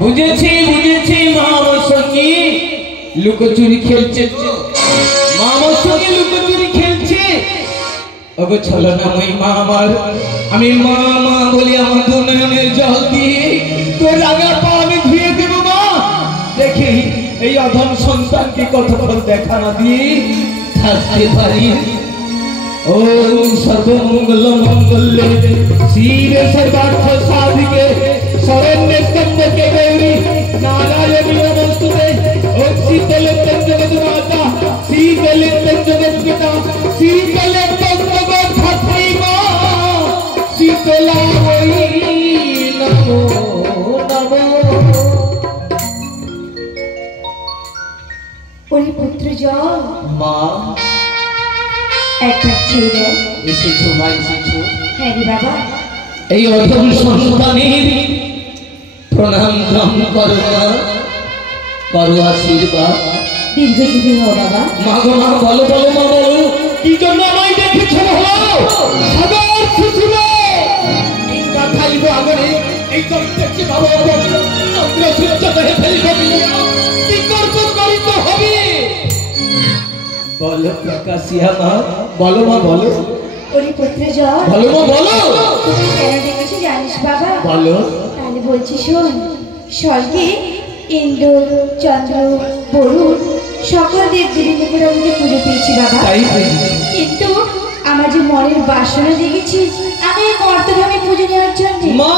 বুঝেছি বুঝেছি, মা আমার সঙ্গে লুকোচুরি খেলছে, মা আমার সঙ্গে লুকোচুরি খেলছে। ওগো চলো না ওই মা আমার, আমি মা মা বলি আমার দু নয়নের জল দিয়ে তোর রাগা পা আমি ধুয়ে দেব মা। দেখি এই অধম সন্তানকে কতক্ষণ দেখা না দিয়ে থাকতে পারি। ওম সর্বমঙ্গল মঙ্গলে শিবে সর্বার্থ সাধিকে শরণ্যে স্তম্ভকে গৌরী নারায়ণী নমস্তুতে। ওম শীতলে জগৎ মাতা, শীতলে জগৎ পিতা, শীতলে জগৎ ধাত্রী মা, শীতলা ওই নমো নমো। ওই পুত্র জল মা একটা ছেলে এসেছো মা এসেছো। হ্যাঁ রে বাবা, এই অধম সন্তানের প্রণাম গ্রহণ করো মা, করো আশীর্বাদ। দীর্ঘজীবী হও বাবা। মা গো মা বলো বলো মা বলো, কি জন্য আমায় দেখেছো বলো? সাগর শিশুরে ইঙ্গা খাইব আগরে এই দৈত্যকে বাবা চন্দ্র সূর্য ধরে ফেলিব, কি করতে করিতে হবে বলো প্রকাশিয়া মা, বলো মা বলো। ওরে পুত্র জল বলো মা বলো। তুমি কেন ডেকেছো জানিস বাবা? বলো। তাহলে বলছি শোন। স্বর্গে ইন্দ্র চন্দ্র বরুণ সকল দেব দেবীদের আমি পুজো পেয়েছি বাবা, তাই পেয়েছি। কিন্তু আমার যে মনের বাসনা জেগেছি আমি এই মর্তধামে পুজো নেওয়ার জন্য মা